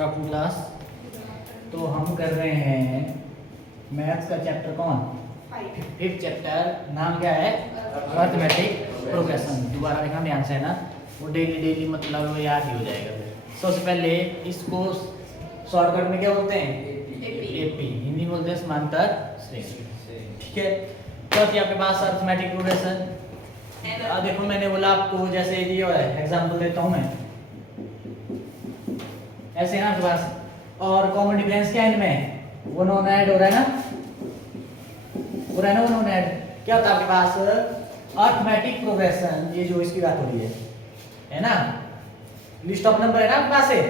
Good afternoon class. तो हम कर रहे हैं मैथ्स का चैप्टर कौन, फिफ्थ चैप्टर। नाम क्या है, अर्थमेटिक प्रोग्रेशन। दोबारा देखना ध्यान से है ना, वो डेली मतलब याद ही हो जाएगा। फिर सबसे पहले इसको शॉर्टकट में क्या बोलते हैं, एपी, हिंदी में बोलते हैं समांतर श्रेणी। ठीक है, तो अभी आपके पास अर्थमेटिक प्रोग्रेशन। देखो मैंने बोला आपको, जैसे ये एग्जांपल देता हूँ मैं, ऐसे है ना आपके पास, और कॉमन डिफरेंस क्या है इनमें, वन ऑन ऐड हो रहा है ना, हो रहा है ना वन ऑन ऐड। क्या होता है आपके पास अर्थमेटिक प्रोग्रेशन, ये जो इसकी बात हो रही है ना, लिस्ट ऑफ नंबर है ना आपके पास से।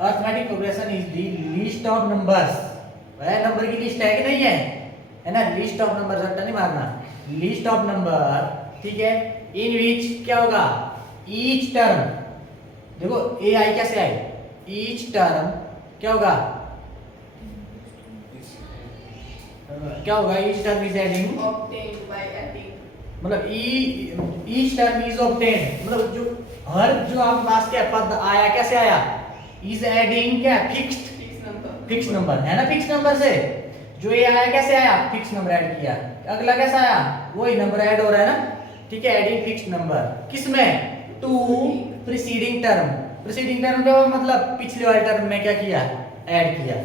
Arithmetic progression is the list of numbers, वह नंबर की लिस्ट है कि नहीं है ना, लिस्ट ऑफ नंबर, रट्टा नहीं मारना, लिस्ट ऑफ नंबर। ठीक है, इन विच क्या होगा, ईच टर्म, देखो ए आई कैसे आई, ईच टर्म क्या होगा, क्या होगा, each term is adding, obtained by adding, मतलब ईच टर्म इज ऑब्टेन्ड, मतलब जो हर जो आपके पास क्या पद आया, कैसे आया, इज एडिंग क्या, फिक्स नंबर है ना, फिक्स नंबर से जो ये आया कैसे आया, फिक्स नंबर ऐड किया, अगला कैसा आया, वही नंबर ऐड हो रहा है ना। ठीक है, एडिंग फिक्स नंबर किसमें, to preceding term. Preceding term का मतलब पिछले वाले टर्म में क्या किया, ऐड किया।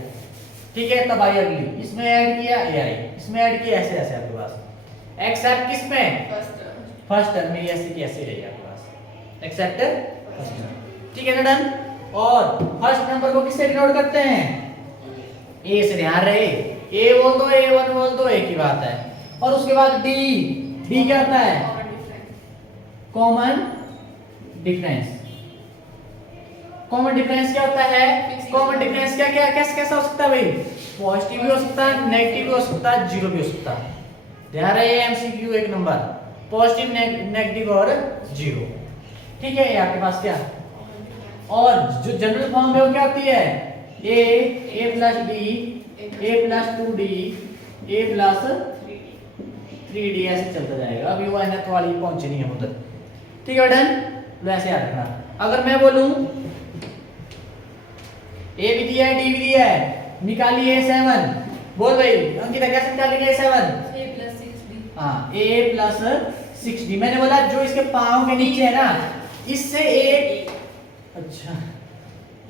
ठीक है, तब आई अगली, इसमें ऐड किया, ये आई, इसमें ऐड किया, ऐसे ऐसे आपके पास। एक्सेप्ट किसमें, फर्स्ट टर्म में, ऐसे की ऐसे रहेगा आपके पास, एक्सेप्ट फर्स्ट टर्म। ठीक है ना, डन। और फर्स्ट नंबर को किससे डिनोट करते हैं, ए से, ध्यान रहे, ए बोल दो, A1 बोल दो, एक ही बात है। और उसके बाद डी क्या होता है, कॉमन डिफरेंस। कॉमन डिफरेंस क्या होता है, कॉमन डिफरेंस क्या क्या कैसे कैसा हो सकता है भाई, पॉजिटिव भी हो सकता है, नेगेटिव भी हो सकता है, जीरो भी हो सकता है। ध्यान रहे, एमसीक्यू एक नंबर, पॉजिटिव नेगेटिव और जीरो। ठीक है, ये आपके पास क्या, और जो जनरल फॉर्म है वो क्या होती है, ए प्लस डी, ए प्लस 2d, ए प्लस 3d, ऐसे चलता जाएगा। अभी वो nth वाली पहुंचे नहीं है उधर। ठीक है, डन। तो ऐसे याद रखना, अगर मैं बोलूं ए भी दिया है, डी भी दिया है, निकालिए A7, बोल भाई अंकिता कैसे निकालेंगे A7, a plus 6d, हाँ a प्लस 6d। मैंने बोला जो इसके पांव के नीचे है ना, इससे एक, अच्छा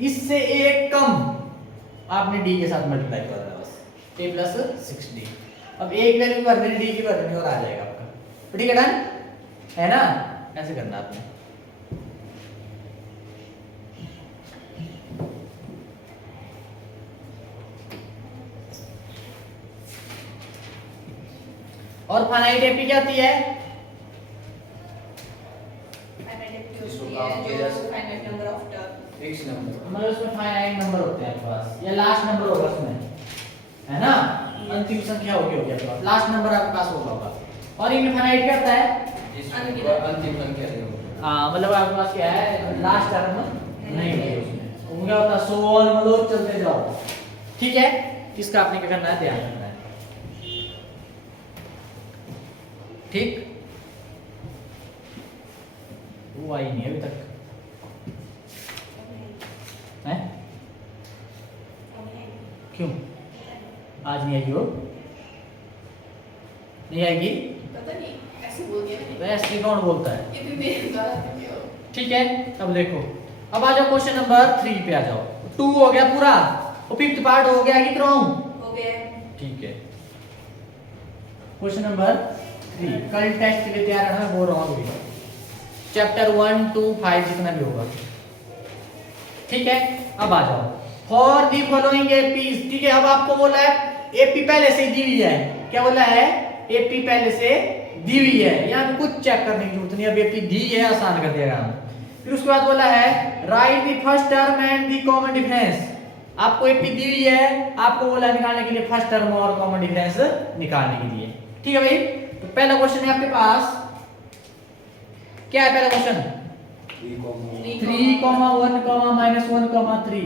इससे एक कम आपने d के साथ मल्टीप्लाई कर देना, बस a प्लस 6d। अब a की वैल्यू भर देनी, d की भर देनी, और आ जाएगा आपका। ठीक है, डन है ना, ऐसे करना आपने। और फाइनाइट एपी क्या होती है, finite number of terms, fix number, मतलब उसमें फाइनाइट नंबर होते हैं आपके पास, या लास्ट नंबर होगा उसमें, है ना, अंतिम संख्या होगी आपके पास, लास्ट नंबर आपके पास होगा। और इनफाइनाइट क्या होता है, अंतिम संख्या नहीं होगी। हाँ मतलब आपके पास क्या है, लास्ट टर्म नहीं होगी उसमें, वो क्या होता है, सो ऑन, मतलब चलते जाओ। ठीक है, इसका आपने क्या करना है, ध्यान रखना है। ठीक, वो आई नहीं अभी तक है, क्यों आज नहीं आएगी, वो नहीं आएगी, पता नहीं ऐसे बोल दिया मैंने, ऐसे कौन बोलता है। ये भी मेरे द्वारा भी हो। ठीक है, अब देखो, अब आ जाओ क्वेश्चन नंबर 3 पे आ जाओ। 2 हो गया पूरा, और फिफ्थ पार्ट हो गया कि कराऊं, हो गया, ठीक है। क्वेश्चन नंबर 3, कल टेस्ट के लिए तैयार रहना, बोल रहा हूं अभी, चैप्टर 1 2 5 जितना भी होगा। ठीक है, अब आ जाओ, फॉर दी फॉलोइंग एपीज। ठीक है, अब आपको बोला है एपी पहले से दी हुई है, क्या बोला है, एपी पहले से दी हुई है, यहाँ पे कुछ चेक करने की जरूरत नहीं, अब एपी दी है, आसान कर दिया काम। फिर उसके बाद बोला है right the first term and the common difference. आपको एपी दी हुई है, आपको बोला निकालने के लिए फर्स्ट टर्म और कॉमन डिफरेंस निकालने के लिए। ठीक है भाई, तो पहला क्वेश्चन है आपके पास, क्या है पहला क्वेश्चन, 3, 3, 1, -1, -3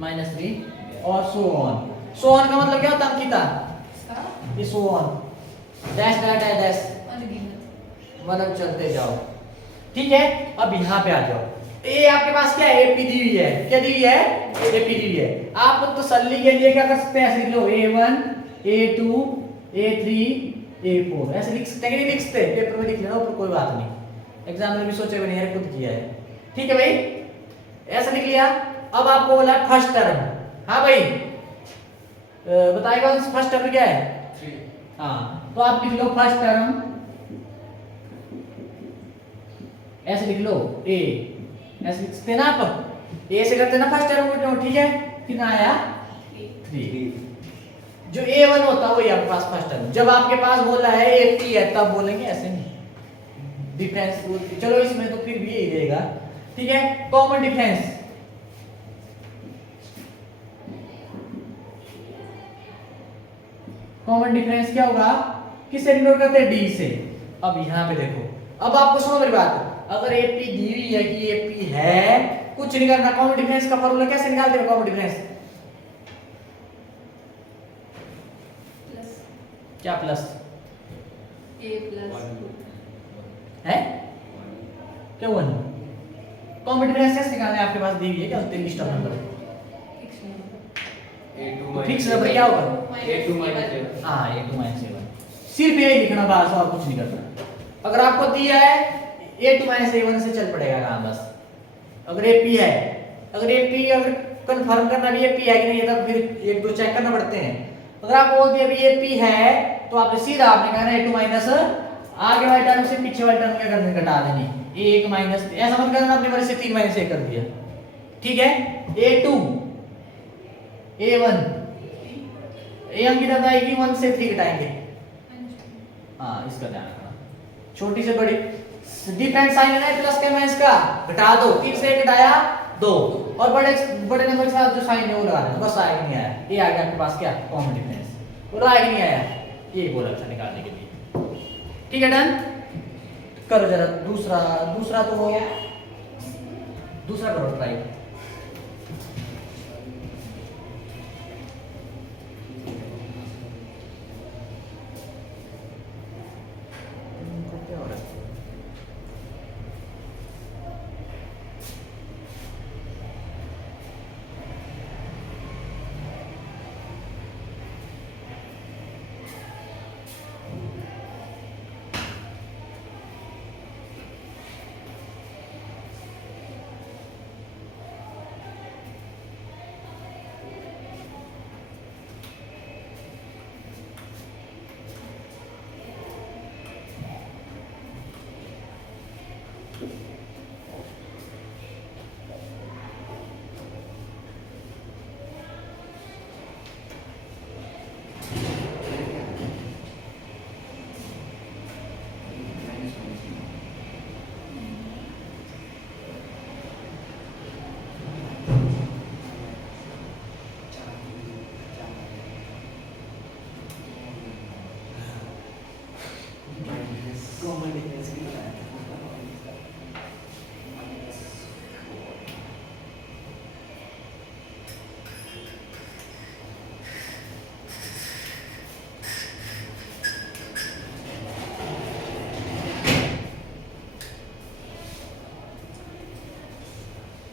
-3 और सो ऑन। सो ऑन का मतलब क्या होता है अंकिता, ये so on, dash dash dash dash, अनगिनत, मतलब चलते जाओ। ठीक है, अब यहाँ पे आ जाओ, ए आपके पास क्या है, एपी दी हुई है, क्या दी हुई है, एपी दी हुई है। आप तसल्ली के लिए क्या कर सकते हैं, ऐसे लिख लो A1 A2 A3 A4, ऐसे लिख सकते हैं कि नहीं लिख सकते, पेपर में लिख लेना ऊपर, कोई बात नहीं, एग्जाम में भी सोचे बने यार खुद किया है, ठीक है भाई, ऐसा लिख लिया। अब आपको बोला फर्स्ट टर्म, हाँ भाई बताएगा फर्स्ट टर्म क्या है, 3 हाँ तो आप लिख लो फर्स्ट टर्म, ऐसे लिख लो ए, ऐसे लिख सकते हैं ना आप, ए से करते हैं ना फर्स्ट टर्म को, ठीक है, कितना आया 3। जो A1 होता है वही आपके पास फर्स्ट टर्म, जब आपके पास बोला है AP है तब बोलेंगे, ऐसे नहीं डिफरेंस, चलो इसमें तो फिर भी यही रहेगा, ठीक है। कॉमन डिफरेंस, कॉमन डिफरेंस क्या होगा, किससे डिनोट करते हैं, D से। अब यहाँ पे देखो, अब आपको सुनो मेरी बात, अगर AP दी हुई है कि AP है, कुछ नहीं करना, कॉमन डिफरेंस का फॉर्मूला कैसे निकालते हैं, कॉमन डिफरेंस क्या प्लस A plus है, क्या 1, कॉमन डिफरेंस कैसे निकालना है, आपके पास दी हुई है क्या, list of number, A2 fix number क्या होगा, A2 minus हाँ A2 minus A1, सिर्फ यही लिखना बस, और कुछ नहीं करना। अगर आपको दिया है A2 minus A1 से चल पड़ेगा काम बस। अगर AP है, अगर AP अगर कंफर्म करना भी AP है कि नहीं, तब फिर एक दो चेक करना पड़ते हैं। अगर आप बोल दिए अभी AP है तो आपने सीधा आपने कहना A2 माइनस आगे वाले टर्म से पीछे वाले टर्म क्या करनी, घटा देनी, 1 माइनस, ऐसा मत करना अपनी मर्जी से 3 माइनस 1 कर दिया, ठीक है। A2 A1 A की तरफ आएगी, 1 से 3 घटाएंगे, हाँ इसका ध्यान रखना, छोटी से बड़ी डिफरेंट साइन है ना प्लस का माइनस का, घटा दो, 3 से 1 घटाया 2, और बड़े बड़े नंबर के साथ जो साइन है वो लगा देना, बस आएगा नहीं आया, ये आ गया आपके पास क्या, कॉमन डिफरेंस, बोलो आएगा नहीं आया, ये बोला था निकालने के लिए, ठीक है डन। करो जरा दूसरा, दूसरा तो हो गया, दूसरा करो ट्राई, क्या हो रहा है,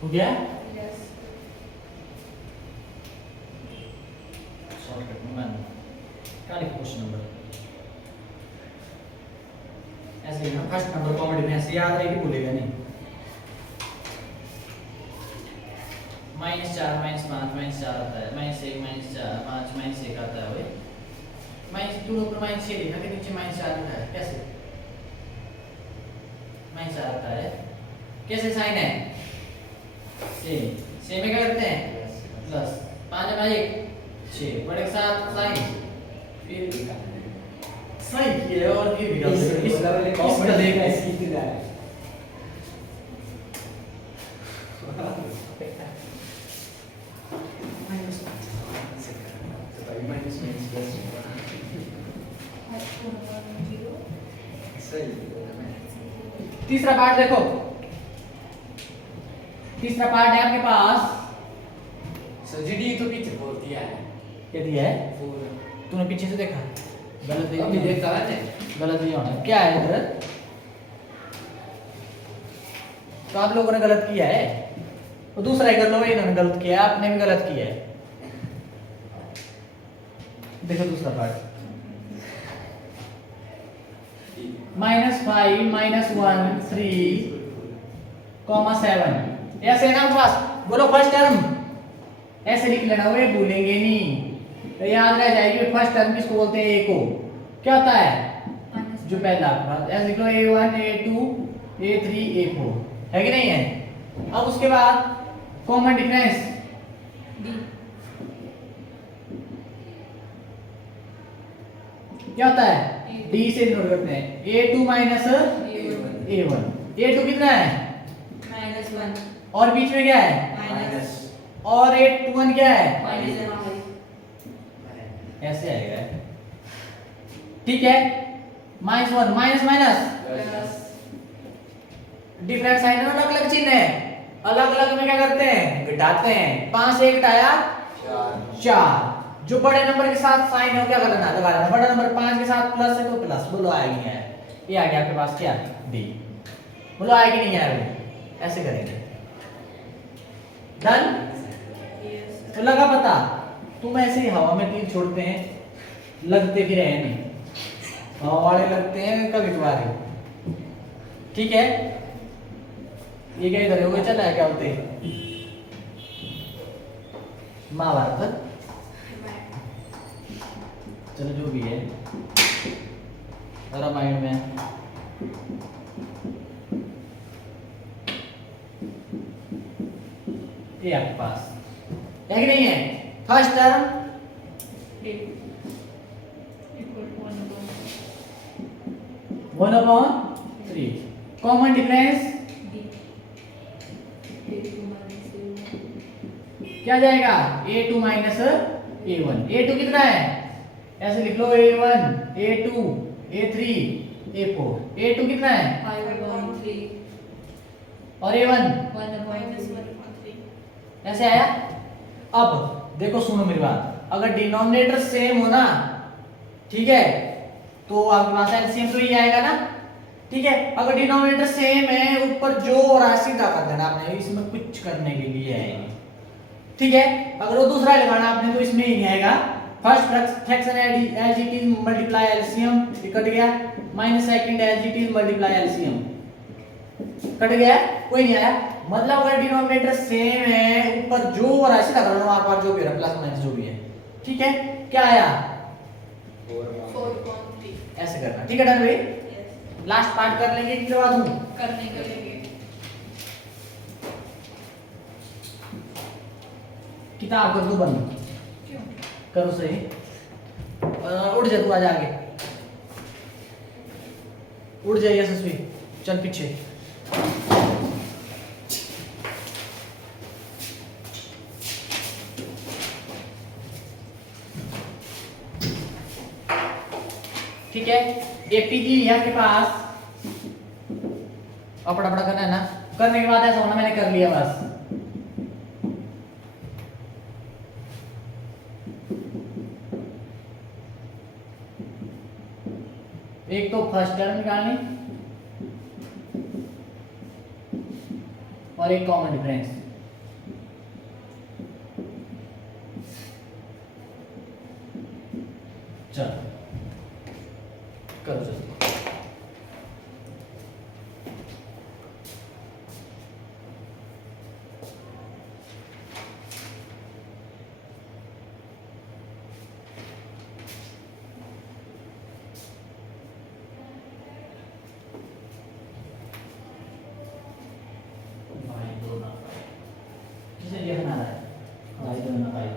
हो गया, yes शॉर्टकट में मान क्या लिखो क्वेश्चन नंबर, ऐसे ही ना फर्स्ट नंबर कॉमन डिफरेंस याद है कि भूलेगा नहीं, -4 -5 -4 आता है, -1 -4 5 -1 आता है, भाई -2 ऊपर -6 लिखा के नीचे -4 लिखा है, कैसे -4 आता है, कैसे साइन है, सेम में क्या करते हैं प्लस, 5 में 1 6 बड़े के साथ साइन, फिर सही किया और फिर भी इसका देखना कितना है तीसरा पार्ट देखो, तीसरा पार्ट है आपके पास, सर्जरी तो पीछे बोल दिया है, क्या दिया है, पूरा तूने पीछे से देखा, गलत है, अभी देखता है गलत नहीं होना, क्या है इधर तो आप लोगों ने गलत किया है, तो दूसरा ही कर लो, इन्होंने गलत किया है, आपने भी गलत किया है। देखो दूसरा पार्ट, -5 -1 3 7 ऐसे है ना आपके पास। बोलो फर्स्ट टर्म, ऐसे लिख लेना, वे भूलेंगे नहीं, तो याद रह जाएगी। फर्स्ट टर्म किसको बोलते हैं? ए को। क्या होता है जो पहला आपके पास, ऐसे लिख लो A1 A2 A3 A4, है कि नहीं है। अब उसके बाद कॉमन डिफरेंस D क्या होता है? D से नोट करते हैं, A2 माइनस A1। A2 कितना है? -1 और बीच में क्या है? माइनस और A21 क्या है? -1 ऐसे आएगा, ठीक है। -1 minus minus plus difference sign है, अलग अलग चिन्ह है, अलग अलग में क्या करते हैं? घटाते हैं। 5 से घटाया 4, जो बड़े नंबर के साथ साइन है क्या करना? लगा देना। बड़ा नंबर 5 के साथ प्लस है तो प्लस, बोलो आएगी नहीं है, ये आ गया आपके पास क्या? डी। बोलो आएगी नहीं आएगी, ऐसे करेंगे। डन। तो लगा पता? तुम ऐसे ही हवा में तीर छोड़ते हैं, लगते भी रहे नहीं, हवा वाले लगते हैं कभी कभार, ठीक है। ये क्या इधर हो गया, चला है क्या बोलते महाभारत, चलो जो भी है रामायण में। ये आपके पास है कि नहीं है? First term one upon 3, common difference क्या जाएगा? A2 minus A1। A2 कितना है? ऐसे लिख लो A1 A2 A3 A4। A2 कितना है? 5/3 और A1 -1/3 ऐसे आया। अब देखो सुनो मेरी बात, अगर डिनोमिनेटर सेम हो ना, ठीक है, तो आपके पास एलसीएम तो ये आएगा ना, ठीक है। अगर डिनोमिनेटर सेम है, ऊपर जो राशि का कर देना आपने, इसमें कुछ करने के लिए है नहीं, ठीक है। अगर वो दूसरा लगाना आपने तो इसमें ही आएगा। First fraction as it is multiply LCM, cut गया, minus second as it is multiply LCM, cut गया, कोई नहीं आया। मतलब अगर डिनोमिनेटर सेम है, ऊपर जो राशि लगा लो आप, जो भी है प्लस माइनस जो भी है, ठीक है। क्या आया? 4/3 ऐसे करना, ठीक है। डन भाई, लास्ट पार्ट कर लेंगे कि करवा दूं? करने के लिए किताब कर दो बंद, क्यों? करो सही। उड़ जा, तू आ जा आगे, उड़ जा यशस्वी, चल पीछे। ठीक है, एपीजी यहाँ के पास और फटाफट करना है ना। करने के बाद ऐसा होना मैंने कर लिया बस। एक तो फर्स्ट टर्म निकालनी और एक कॉमन डिफरेंस। चलो करो चलो। भाई दो ना पाई, किसे ये बना रहा है? भाई दो ना पाई।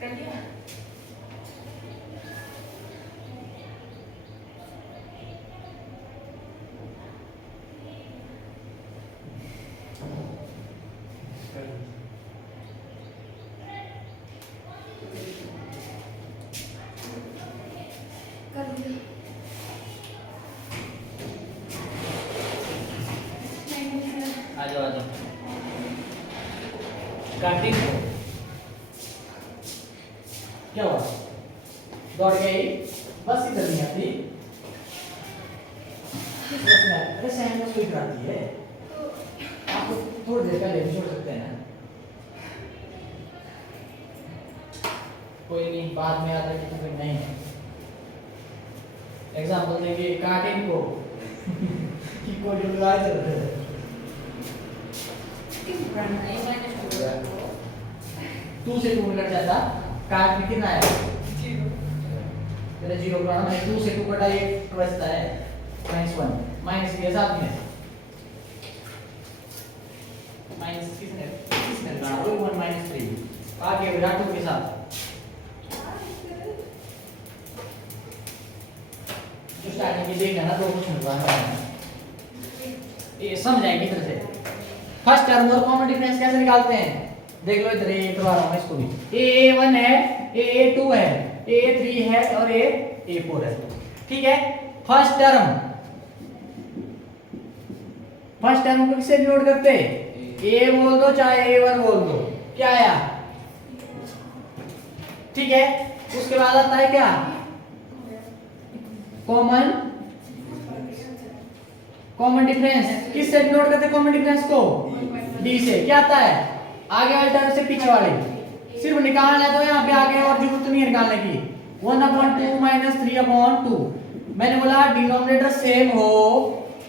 कर दिया? कर दिया। आ जाओ आ जाओ। काटिंग क्या हुआ? दौड़ गई बस, इधर नहीं आती। अरे सहन भी कराती है, आपको थोड़ी देर पहले भी छोड़ सकते हैं ना, कोई नहीं, बाद में याद रखें कोई नहीं। एग्जाम्पल देंगे काटें को कि कोई जो लगा चलते हैं टू से टू कट जाता, काट में कितना है जीरो बनाना है, 2 से 2 कटा ये बचता है -1 माइनस के साथ में माइनस किसने लगाना वो 1 -3 आगे बढ़ा 2 के साथ जो स्टार्टिंग में देखना ना 2 क्वेश्चन लगाना ये समझ आएगी इधर से। फर्स्ट टर्म और कॉमन डिफरेंस कैसे निकालते हैं देख लो इधर, ये करवा रहा हूं मैं इसको भी। a1 है, a2 है, a3 है और a4 है, ठीक है। फर्स्ट टर्म को किससे डिनोट करते हैं, a बोल दो चाहे a1 बोल दो, क्या आया, ठीक है। उसके बाद आता है क्या, कॉमन डिफरेंस, किससे डिनोट करते हैं कॉमन डिफरेंस को, d से। क्या आता है, आगे वाले टर्म से पीछे वाले, सिर्फ निकालना है तो यहाँ पे आगे और जरूरत नहीं है निकालने की। 1/2 माइनस 3/2, मैंने बोला डिनोमिनेटर सेम हो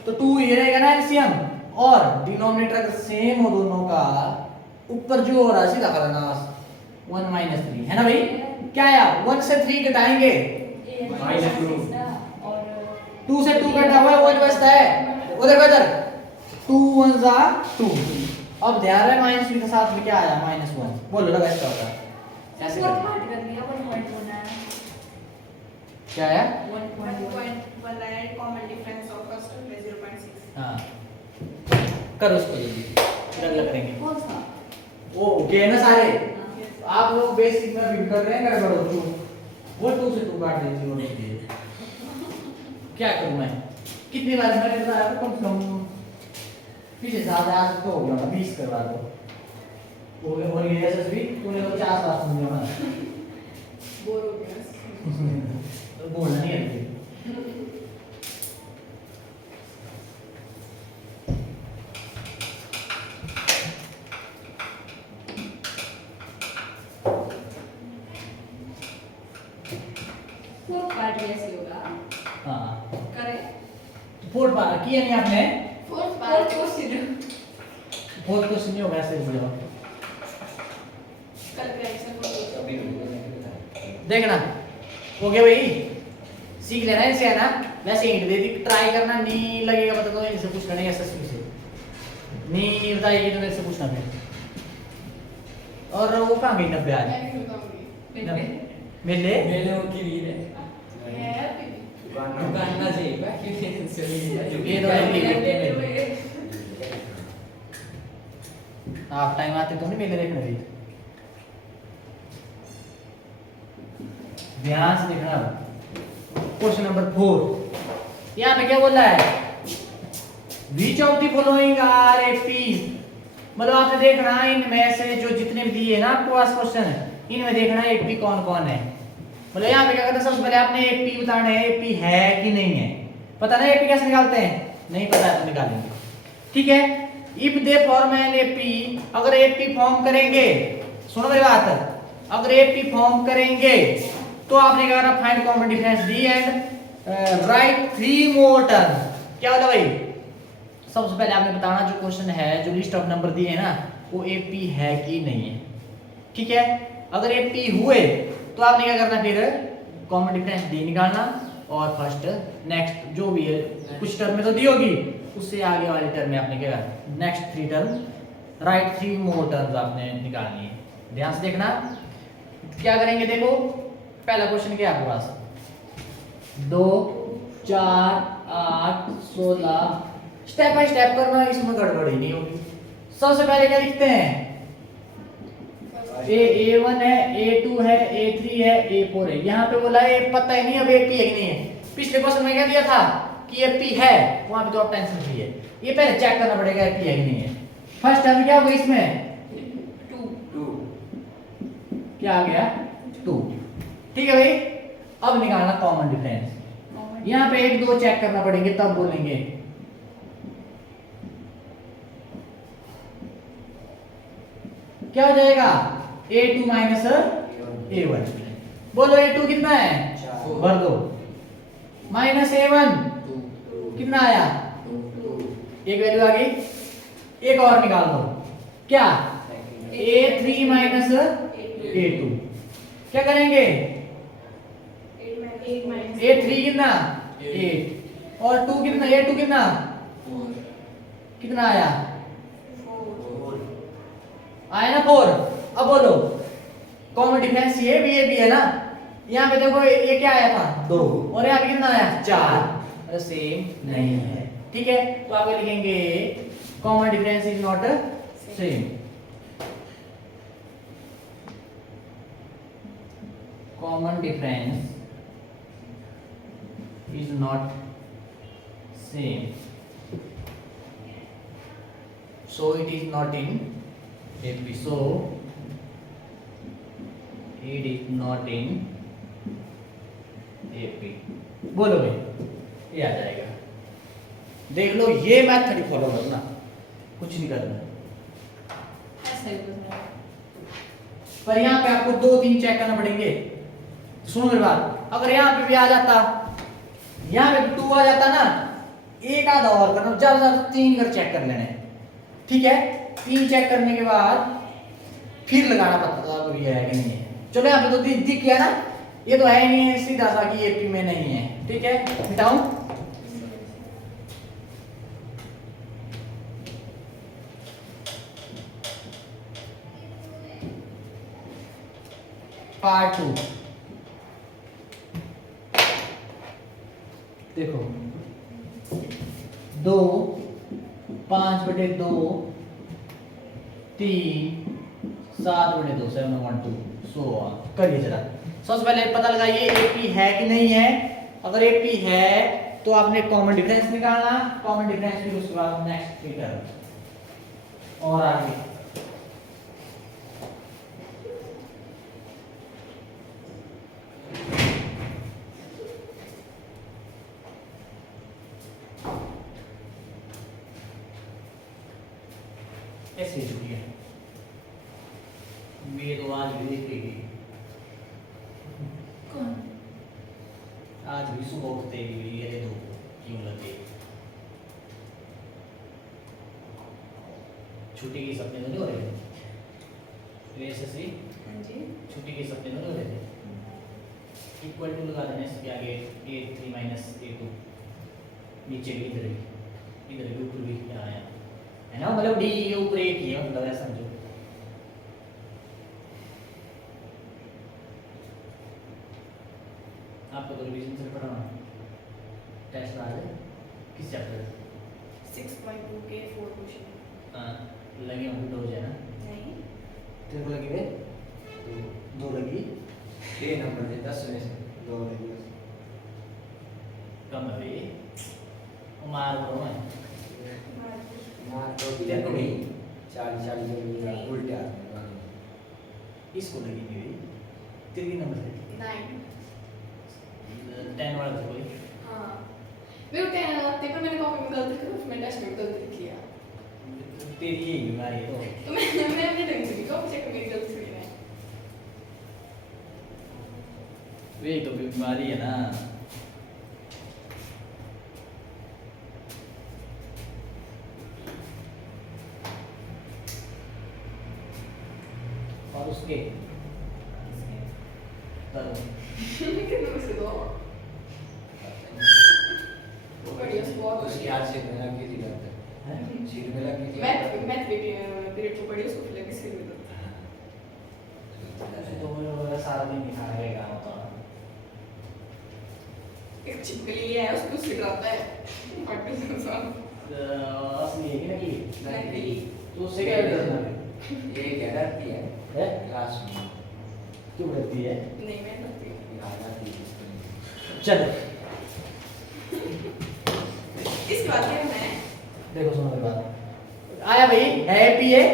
तो 2 ये रहेगा ना एलसीएम, और डिनोमिनेटर अगर सेम हो दोनों का, ऊपर जो हो रहा है सीधा करना 1 माइनस 3 है ना भाई। क्या आया, 1 से 3 घटाएंगे -2 2 से 2 घटा हुआ है 1 बचता है, उधर को इधर 2 1 जा 2। अब ध्यान रहे माइनस के साथ में क्या आया, -1, बोलो लगा इसका होता है ऐसे करके। क्या आया, 1.1 आया common difference of first term में 0.6। हाँ करो उसको जल्दी, फिर अगला करेंगे। कौन सा, वो ओके ना सारे, आप लोग बेसिक में भी कर रहे हैं, गड़बड़ हो चुकी वो 2 से 2 काट दीजिए और दीजिए। क्या करूं मैं, कितनी बार मैंने बताया आपको, कम से कम पीछे ज्यादा आ तो हो गया 20 करवा दो हो गया, और ये एसएसबी तूने तो 4 बार सुन लिया ना, बोर हो गया तो बोलना नहीं है। फोर्थ पार्ट कैसे होगा, हाँ करें फोर्थ बार किया नहीं आपने, फोर्थ पार्ट को सीधे फोर्थ क्वेश्चन नहीं होगा ऐसे बोलो, कल करेक्शन को अभी देखना हो गया भाई, सीख लेना इनसे है ना। वैसे हिंट दे दी, ट्राई करना, नहीं लगेगा पता तो इनसे पूछ लेना एसएसबी से, नहीं बताएगी तो मेरे से पूछना फिर। और वो कहाँ गई 90 आज, मैं भी बताऊंगी मिले मेले की रील है दुकान ना से बाकी ये तो है आप टाइम आते तो नहीं मेले देखने भी, ध्यान से देखना। क्वेश्चन नंबर 4 यहाँ पे क्या बोल रहा है, which of the following are APs, मतलब आपने देखना इनमें से जो जितने भी दिए ना आपको पास क्वेश्चन, इनमें देखना एपी कौन कौन है। मतलब यहाँ पे क्या करना है, सबसे पहले आपने एपी बताना है, एपी है कि नहीं है, पता नहीं एपी कैसे निकालते हैं, नहीं पता है तो निकालेंगे, ठीक है। If they form an AP, अगर एपी फॉर्म करेंगे, सुनो मेरी बात, अगर एपी फॉर्म करेंगे तो आपने क्या करना, find common difference D and right 3 more term. क्या बोला भाई, सबसे पहले आपने बताना जो क्वेश्चन है, जो लिस्ट ऑफ नंबर दिए हैं ना, वो एपी है कि नहीं है, ठीक है। अगर एपी हुए तो आपने क्या करना, फिर कॉमन डिफरेंस डी निकालना, और फर्स्ट नेक्स्ट जो भी है, कुछ टर्म में तो दी होगी, उससे आगे वाले टर्म में आपने क्या करना, नेक्स्ट 3 टर्म राइट 3 मोर टर्म्स आपने निकालनी है। ध्यान से देखना क्या करेंगे, देखो पहला क्वेश्चन क्या है आपके पास, 2 4 8 16, स्टेप बाय स्टेप करना, इसमें गड़बड़ी नहीं होगी। सबसे पहले क्या लिखते हैं, A1 है, A2 है, A3 है, A4 है। यहाँ पे बोला है पता ही नहीं अब AP है कि नहीं है। पिछले क्वेश्चन में क्या दिया था कि AP है, वहां पे तो आप टेंशन फ्री है, ये पहले चेक करना पड़ेगा AP है कि नहीं है। फर्स्ट टर्म क्या होगा इसमें, 2 क्या आ गया 2, ठीक है भाई। अब निकालना कॉमन डिफरेंस, यहाँ पे 1 2 चेक करना पड़ेंगे तब बोलेंगे क्या हो जाएगा a2 माइनस a1। बोलो a2 कितना है, चार। भर दो, माइनस a1 कितना आया, एक वैल्यू आ गई, एक और निकाल दो, क्या a3 माइनस a2। क्या करेंगे, a3 कितना 8 और 2 कितना, a2 कितना कितना आया ना 4। अब बोलो कॉमन डिफरेंस ये भी है ना, यहाँ पे देखो ये क्या आया था 2 और यहाँ पे कितना आया 4, सेम नहीं है। ठीक है, तो आगे लिखेंगे common difference is not same. Common difference is not same, so it is not in AP, so it is not in AP। बोलो भाई, ये आ जाएगा, देख लो ये मैथड ही फॉलो करना, कुछ नहीं करना। पर यहाँ पे आपको 2-3 चेक करना पड़ेंगे। सुनो मेरी बात, अगर यहाँ पे भी आ जाता, यहाँ पे 2 आ जाता ना, एक आधा और करना, ज्यादा से ज्यादा 3 कर चेक कर लेने। ठीक है, 3 चेक करने के बाद फिर लगाना पड़ता था तो ये है कि नहीं है। चलो यहाँ पे तो दिख गया ना, ये तो है नहीं है, सीधा सा कि एपी में नहीं है। ठीक है, मिटाऊं, पार्ट 2 देखो, 2 5/2 3 7/2 7/2 सो करिए जरा। सबसे पहले पता लगाइए एपी है कि नहीं है। अगर एपी है तो आपने कॉमन डिफरेंस निकालना, कॉमन डिफरेंस फिर उसके बाद नेक्स्ट फिगर और आगे। ऐसे ही छुट्टी है, मेरे तो आज भी देखेगी, आज भी सुबह उठते ही ये दो क्यों लगे। छुट्टी के सपने तो नहीं हो रहे थे, वैसे से छुट्टी के सपने तो नहीं हो रहे थे। इक्वल टू लगा देना इसके आगे, a3 माइनस a2, नीचे भी इधर भी ऊपर भी क्या आया है ना, मतलब डी के ऊपर एक ही है, मतलब ऐसा समझो। आपको तो रिवीजन से पढ़ाना टेस्ट आ जाए, किस चैप्टर 6.2 के 4 क्वेश्चन। हां लगे होंगे, दो है ना, नहीं तेरे को लगी वे दो लगी, ये नंबर दे 10 में से 2 लगी। कम है ये, मार रहा है मार तो तेरे को नहीं, 40 जब उल्टे हाथ में इसको लगी मेरी, तेरी नंबर है 9। 10 वाला था कोई। हाँ मेरे को 10 आते पर मैंने कॉपी में गलती की, उसमें टेस्ट में गलती किया, तेरी ही बीमारी है तो मैं अपने ढंग से भी कॉपी चेक में गलती की है। वे तो बीमारी है ना। और उसके कितने में से 2 बढ़िया स्पॉट उसकी आज से मेरा की थी बात है, सीट में लगी थी मैथ पीरियड को पढ़ी, उसको फिर किसी में तो मेरा सारा दिन दिखाना रहेगा तो एक छिपकली है, उसको उससे डराता है पार्टी से इंसान। असली है कि नकली? नकली। तो उससे क्या डरना है? ये क्या डरती है क्लास में, क्यों डरती है? नहीं मैं डरती हूँ। आ जाती है इसको। चलो इस बात क्या है, देखो सुनो मेरी बात, आया भाई है पी है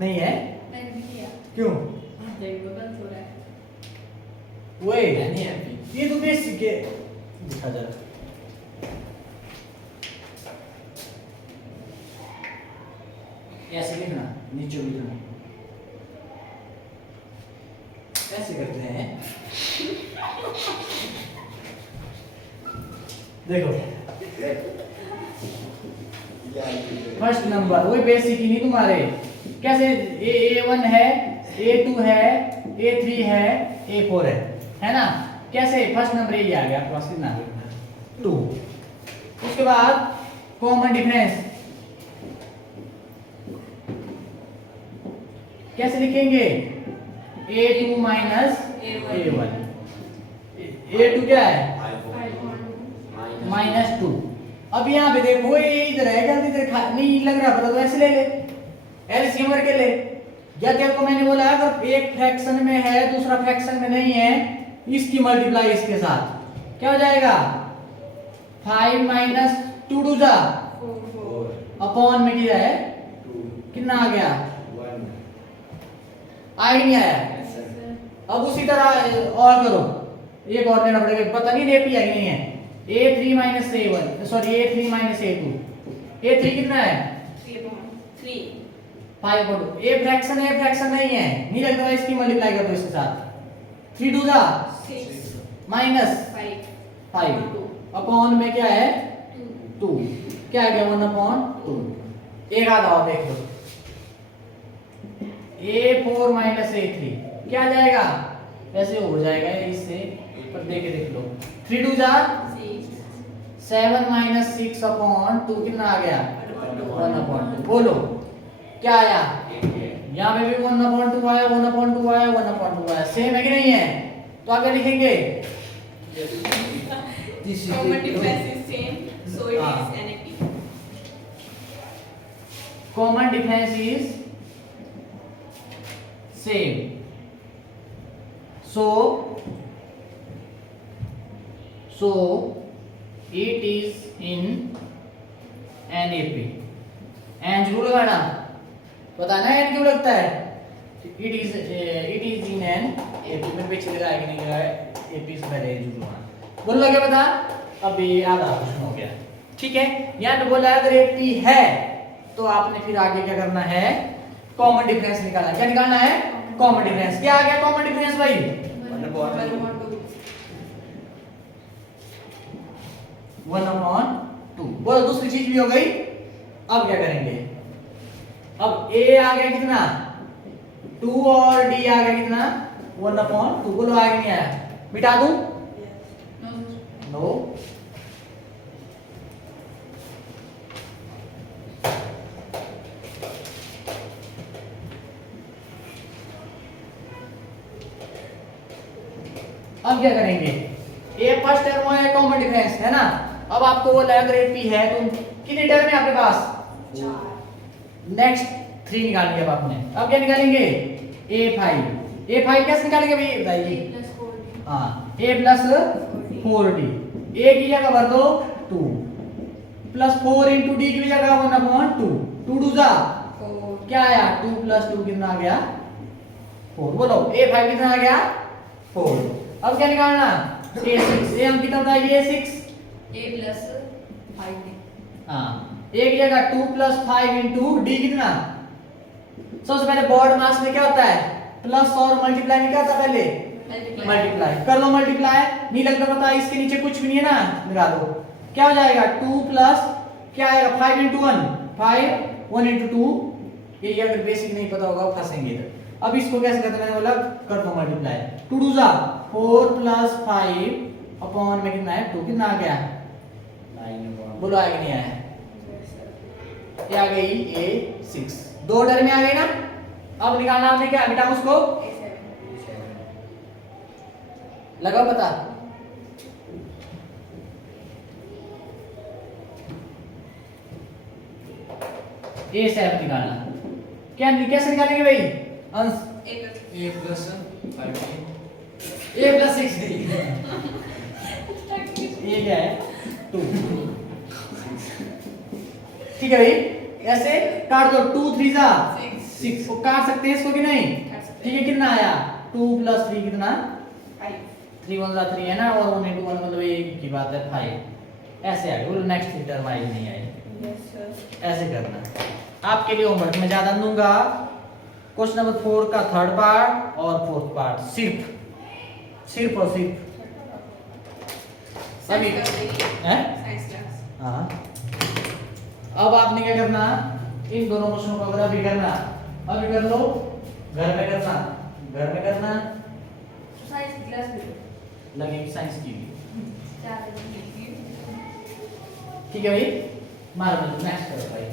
नहीं है, मैंने भी किया, क्यों? देखो बंद हो रहा है। वो नहीं है ये तो बेसिक है, दिखा जरा। ऐसे लिखना, नीचे लिखना, ऐसे करते हैं। देखो फर्स्ट नंबर वही बेसिक ही नहीं तुम्हारे, कैसे A1 है, A2 है, A3 है, A4 है ना? कैसे फर्स्ट नंबर ये आ गया आपके पास, कितना 2। उसके बाद कॉमन डिफरेंस कैसे लिखेंगे? A2 minus A1। A2 क्या है? -2। अब यहाँ पे देखो ये इधर है, जल्दी इधर नहीं लग रहा पता तो ऐसे ले ले, एलसीएम करके ले। या तेरे को मैंने बोला अगर एक फ्रैक्शन में है दूसरा फ्रैक्शन में नहीं है, इसकी मल्टीप्लाई इसके साथ क्या हो जाएगा? 5 माइनस 2 2 जा अपॉन में क्या है, कितना आ गया? 1। आई नहीं आया। अब उसी तरह और करो, एक और लेना पड़ेगा, पता नहीं रेपी है नहीं है। A3 minus A1 sorry A3 minus A2, A3 कितना है? 3 5/2। A फ्रैक्शन है, फ्रैक्शन नहीं है, नहीं लगता इसकी मल्टीप्लाई कर दो इसके साथ। 3 2 जा 6 माइनस 5 अपॉन में क्या है? 2। क्या आ गया? 1/2। एक आधा और देख लो, A4 माइनस A3 क्या आ जाएगा? ऐसे हो जाएगा इससे, पर देख लो। 3 2 जा 7 माइनस 6 अपॉन 2 कितना आ गया? 1/2। बोलो क्या आया? यहाँ पे भी 1/2 आया, 1/2 आया, 1/2 आया, सेम है कि नहीं है? तो आगे लिखेंगे common difference is same, so it is NAP. Common difference is same, so it is in NAP। An जरूर लगाना, बताना एन क्यों लगता है? it is in NAP में पीछे लगाया कि नहीं लगाया, AP से पहले जरूर लगाना। बोल लगे बता। अब ये आधा क्वेश्चन हो गया, ठीक है। यहाँ पे बोला अगर AP है तो आपने फिर आगे क्या करना है? कॉमन डिफरेंस निकालना। क्या निकालना है? Common difference. क्या आ गया कॉमन डिफरेंस भाई? 1/2। बोलो दूसरी चीज भी हो गई। अब क्या करेंगे? अब A आ गया कितना? 2 और D आ गया कितना? 1/2। बोलो आगे नहीं आया, मिटा दूं? नो। अब क्या करेंगे? A फर्स्ट टर्म है कॉमन डिफरेंस है ना। अब आपको वो अगर AP है तो कितने टर्म है आपके पास? 4। नेक्स्ट 3 निकालेंगे अब आपने। अब क्या निकालेंगे? A5 कैसे निकालेंगे भाई बताइए? हाँ A प्लस 4D। A की जगह भर दो 2 प्लस 4 इंटू D की जगह 1/2। 2 2 जा 4 क्या आया? 2 प्लस 2 कितना आ गया? 4। बोलो A5 कितना आ गया? 4। अब क्या निकालना? A6। A हम कितना था? ये 6 A plus 5 हाँ एक जगह 2 प्लस 5 इंटू D कितना? सबसे पहले बोर्ड मास में क्या होता है? प्लस और मल्टीप्लाई में क्या होता है? पहले मल्टीप्लाई कर लो। मल्टीप्लाई नहीं लगता पता, इसके नीचे कुछ भी नहीं है ना, लगा दो। क्या हो जाएगा? 2 प्लस क्या आएगा? 5 इंटू 1 5 1 इंटू 2। ये अगर बेसिक नहीं पता होगा फंसेंगे इधर। अब इसको कैसे करते हैं? मैंने बोला कर दो मल्टीप्लाई। 2 2 जा 4 प्लस 5 अपॉन में कितना है? 2 कितना आ गया? 9। बोलो आगे नहीं आया? ये आ गई A6। 2 टर्म में आ गई ना। अब निकालना हमने क्या? बेटा उसको लगाओ पता। A7 निकालना। क्या कैसे निकालेंगे भाई? अंश A plus 5D। A plus 6D। ये क्या है? 2। ठीक है भाई, ऐसे काट दो। 2 3 जा 6। वो काट सकते हैं इसको कि नहीं? ठीक है। कितना आया? 2 प्लस 3 कितना? 3 1 जा 3 है ना, और 1 into 1 मतलब एक की बात है 5। ऐसे आ गया। नेक्स्ट टर्म आई नहीं आई, ऐसे करना। आपके लिए होमवर्क मैं ज्यादा दूंगा। क्वेश्चन नंबर 4 का थर्ड पार्ट और फोर्थ पार्ट सिर्फ और सिर्फ अभी हैं? Science class. हाँ अब आपने क्या करना, इन दोनों क्वेश्चनों को अगर अभी करना अभी कर लो, घर में करना साइंस क्लास में लगेगी साइंस की भी। क्या है? ठीक है भाई, मारो नेक्स्ट करो भाई।